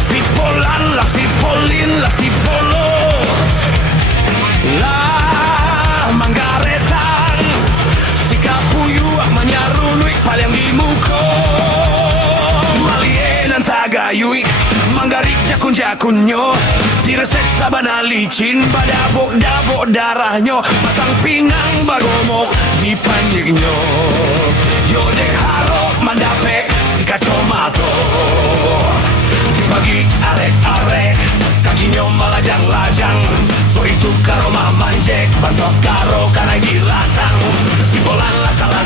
si polan, la si polin, la si polo, la manggaretan, si kapuyu manyarunui paling di muko, malienan tagayui, manggarik jakun-jakunyo, diresek sabana licin, badabok-dabok darahnya, batang pinang bagomok di panjiknya, yodek harok mandapek si kacomato. Pagi arek-arek kakinya malajang-lajang, so itu karo mamanjek bantok karo karena jilatang si bolan la salah